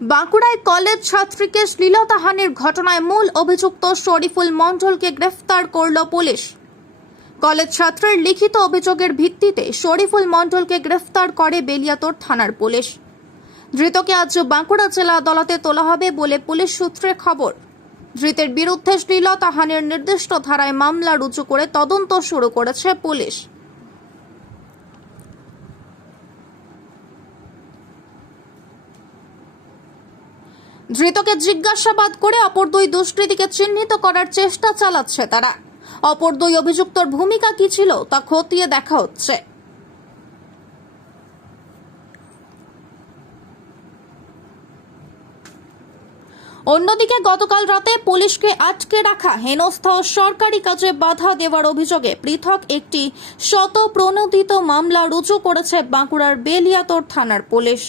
বাঁকুড়ায় কলেজ ছাত্রীকে শ্লীলতাহানির ঘটনায় মূল অভিযুক্ত শরীফুল মণ্ডলকে গ্রেফতার করল পুলিশ। কলেজ ছাত্রের লিখিত অভিযোগের ভিত্তিতে শরীফুল মণ্ডলকে গ্রেফতার করে বেলিয়াতোর থানার পুলিশ। ধৃতকে আজ বাঁকুড়া জেলা আদালতে তোলা হবে বলে পুলিশ সূত্রে খবর। ধৃতের বিরুদ্ধে শ্লীলতাহানির নির্দিষ্ট ধারায় মামলা রুজু করে তদন্ত শুরু করেছে পুলিশ। ধৃতকে জিজ্ঞাসাবাদ করে অপর দুই দুষ্কৃতীকে চিহ্নিত করার চেষ্টা চালাচ্ছে তারা। অপর দুই অভিযুক্তর ভূমিকা কি ছিল তা খতিয়ে দেখা হচ্ছে। অন্যদিকে গতকাল রাতে পুলিশকে আটকে রাখা হেনস্থা সরকারি কাজে বাধা দেওয়ার অভিযোগে পৃথক একটি শত প্রণোদিত মামলা রুজু করেছে বাঁকুড়ার বেলিয়াতোর থানার পুলিশ।